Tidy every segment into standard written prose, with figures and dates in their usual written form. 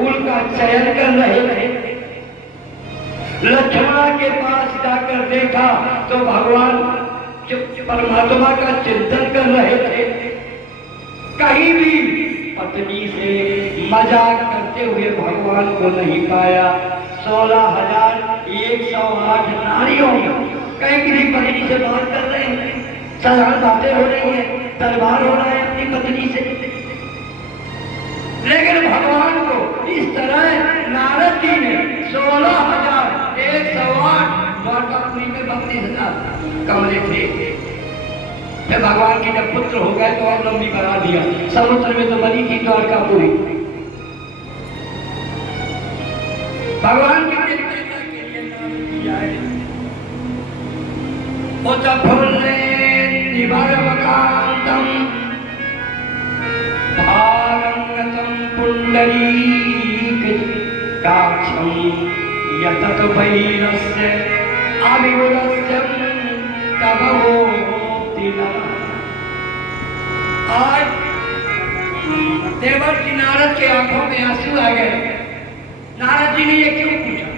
फूल का चयन कर रहे थे। लक्ष्मण के पास जाकर देखा तो भगवान परमात्मा का चिंतन कर रहे थे। कहीं भी पत्नी से मजाक करते हुए भगवान को नहीं पाया। 16,108 नारियों कहीं किसी पत्नी से बात कर रहे हैं, साधारण बातें हो रही है, दरबार हो रहा है अपनी पत्नी से, लेकिन भगवान को इस तरह नारद जी ने 16,108 द्वारकापुरी में 32,000 कमरे थे। फिर भगवान के जब पुत्र हो गए तो और लंबी बना दिया। समुद्र में तो बनी थी द्वारकापुरी। भगवान के चिंतन के लिए नारद जी आए। निवारवकांतम भारंगतम पुंडरीक काक्षम यतत वैरस्य अविवरस्य तमोतिना। आज देवर्षि नारद के आंखों में आंसू आ गए। नारद जी ने ये क्यों पूछा?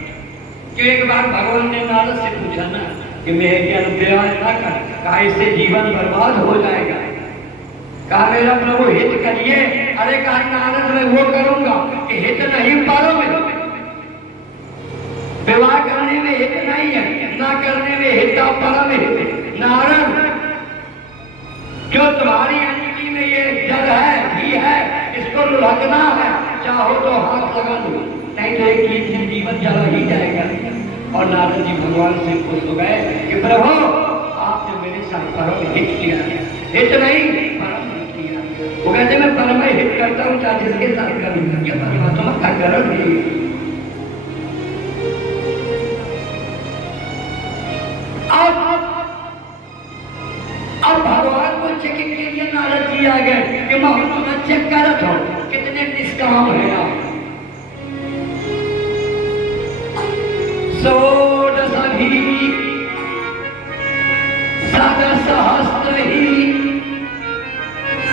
कि एक बार भगवान ने नारद से पूछा ना कि मैं ज्ञान विराज ना कर, कहा इससे जीवन बर्बाद हो जाएगा, कहा मेरा प्रभु हित करिए। अरे कहा नारद मैं वो करूंगा कि हित नहीं पालोगे। विवाह करने में हित नहीं है, ना करने में हित परम हित। नारद जो तुम्हारी अंगुली में ये जल है, घी है, इसको लुढ़कना है, चाहो तो हाथ लगा लो, नहीं तो एक जीवन जला ही जाएगा। और नारद जी भगवान से खुश हो गए कि प्रभु आपने मेरे साथ परम हित किया, हित नहीं परम हित किया। वो कहते मैं परम हित करता हूँ, चाहे जिसके साथ करूंगा, ये परमात्मा का गरज नहीं। अब भगवान को चेकिंग के लिए नारद जी आ गए कि मैं चेक करत हूं कितने निष्काम है आप। 16 सहस्रहि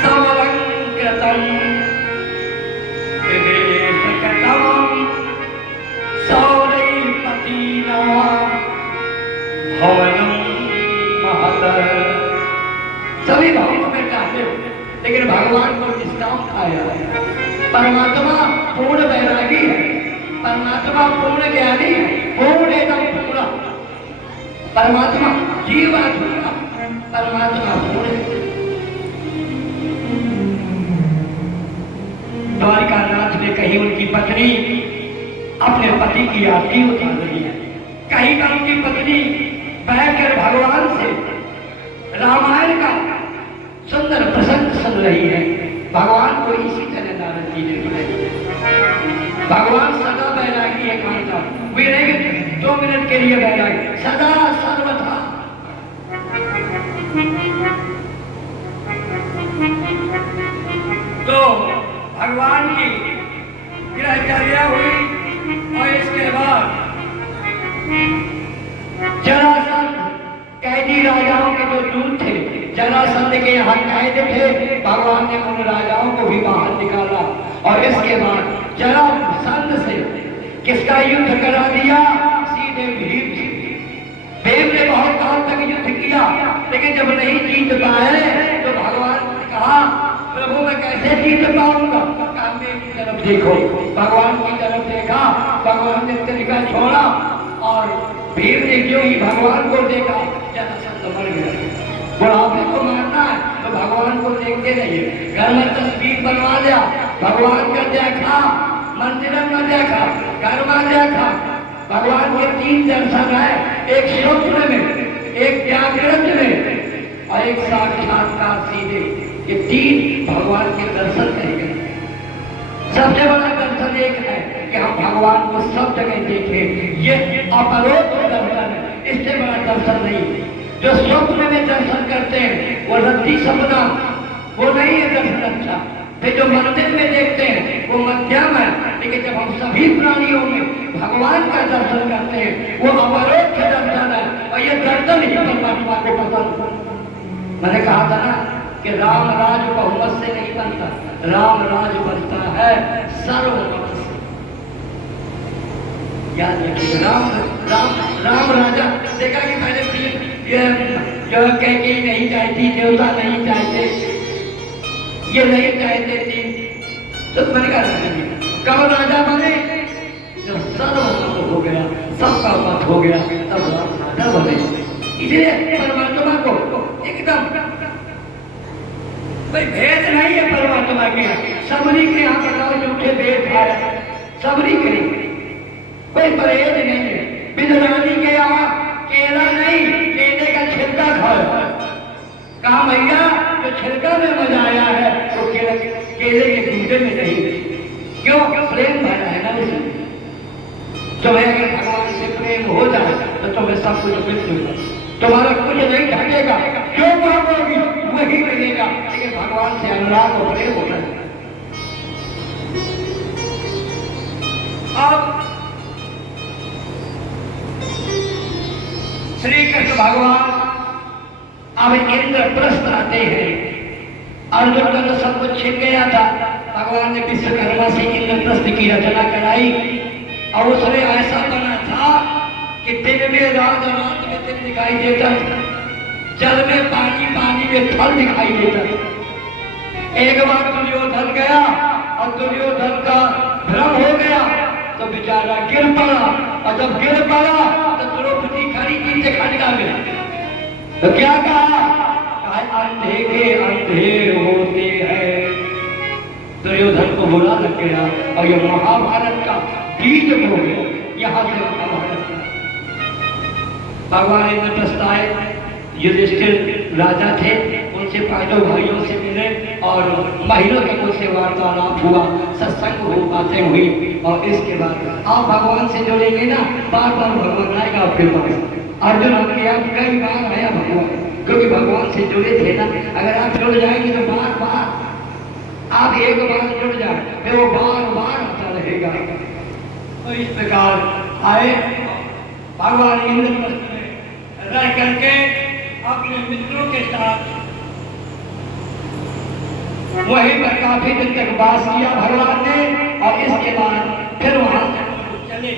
समलंकृतं विवेकतमं सौरैपतीनां भवनं महत्। सभी भावों में चाहते हो, लेकिन भगवान को निष्काम आया है। परमात्मा पूर्ण वैरागी है, परमात्मा पूर्ण ज्ञानी है, पूर्ण एकदम पूरा। परमात्मा जीवात्मा, परमात्मा पूर्ण। द्वारिकानाथ ने कहीं उनकी पत्नी अपने पति की आरती उतार रही है, कहीं का उनकी पत्नी बैठकर भगवान से रामायण का सुंदर प्रसंग सुन रही है। भगवान को इसी तरह नारद जी ने बनाई। भगवान सदा बैरागी है, कहता वे रहेंगे 2 मिनट के लिए बैरागी, सदा सर्वथा। तो भगवान की गिरहचर्या हुई और इसके बाद जरासंध कैदी राजाओं के जो दूत थे, जरासंध के यहाँ कैद थे, भगवान ने उन राजाओं को भी बाहर निकाला। और इसके बाद जरासंध से किसका युद्ध करा दिया? सीधे भीम जी। भीम ने बहुत काल तक युद्ध किया, लेकिन जब नहीं जीत पाए तो भगवान ने कहा प्रभु मैं कैसे जीत पाऊंगा? कहा मेरी तरफ देखो। भगवान की तरफ देखा, भगवान ने तरीका छोड़ा और भीम ने क्यों ही भगवान को देखा, जरासंध मर गया। बुढ़ापे को मारना है तो भगवान को देखते रहिए। घर में तस्वीर बनवा दिया, भगवान का देखा, मंदिर में देखा, घर में देखा। भगवान के 3 दर्शन है, एक स्वप्न में, एक जागृत में और एक साक्षात्कार सीधे। ये 3 भगवान के दर्शन करेंगे। सबसे बड़ा दर्शन एक है कि हम भगवान को सब जगह देखें, ये अपरोक्ष दर्शन है, इससे बड़ा दर्शन नहीं। जो स्वप्न में दर्शन करते हैं वो रद्दी सपना, वो नहीं है दर्शन अच्छा। फिर जो मंदिर में देखते हैं वो मध्यम है, लेकिन जब हम सभी प्राणियों में भगवान का दर्शन करते हैं वो अपरोक्ष दर्शन है। और ये दर्शन ही परमात्मा को पसंद। मैंने कहा था ना कि राम राज बहुमत से नहीं बनता, राम राज बनता है सर्वमत से। याद रखिए। राम राम राम राजा देखा कि पहले ये जो कैकेयी नहीं चाहती, देवता नहीं चाहते, ये नहीं चाहते थी, तो मैंने कहा कब राजा बने, जब सर्व हो गया, सबका मत हो गया, तब राजा बने। इसलिए परमात्मा को एकदम भाई भेद नहीं है परमात्मा के यहाँ। सबरी के यहाँ बताओ झूठे भेद है, सबरी के कोई परहेज नहीं है। विद्रानी के यहाँ केला नहीं, केले का छिलका खाओ। कहा भैया जो छिलका में मजा आया है वो तो केले के दूसरे में नहीं। क्यों? प्रेम भरा है ना उसमें। तुम्हें अगर भगवान से प्रेम हो जाए तो तुम्हें सब कुछ मिल जाएगा, तुम्हारा कुछ नहीं ढकेगा, जो मांगोगी वही मिलेगा। लेकिन भगवान से अनुराग और प्रेम होना है। अब श्री कृष्ण भगवान अब इंद्रप्रस्थ आते हैं। अर्जुन का तो सब कुछ छिप गया था, भगवान ने विश्वकर्मा से इंद्रप्रस्थ की रचना कराई और उसमें ऐसा बना था कि दिन में रात, रात में दिन दिखाई देता था, जल में पानी, पानी में फल दिखाई देता था। एक बार दुर्योधन गया और दुर्योधन का भ्रम हो गया तो बेचारा गिर पड़ा, और जब गिर पड़ा तो द्रौपदी खड़ी थी से खटका मिला। तो क्या कहा? अंधे के अंधे होते हैं। दुर्योधन को बुरा लग गया और ये महाभारत का बीज हो गया। यहाँ से महाभारत का भगवान इंद्रप्रस्थ आए। युधिष्ठिर राजा थे, उनसे पांचों भाइयों से मिले और महीनों तक उनसे वार्तालाप हुआ, सत्संग हो, बातें हुई। और इसके बाद आप भगवान से जुड़ेंगे ना, बार बार भगवान आएगा आपके पास। अर्जुन आपके यहाँ कई बार आया भगवान, क्योंकि भगवान से जुड़े थे ना। अगर आप जुड़ जाएंगे तो बार बार, आप एक बार जुड़ जाए फिर वो बार बार आता रहेगा। तो इस प्रकार आए भगवान इंद्रप्रस्थ में रह करके अपने मित्रों के साथ वहीं पर काफी दिन तक वास किया भगवान ने। और इसके बाद फिर वहां से चले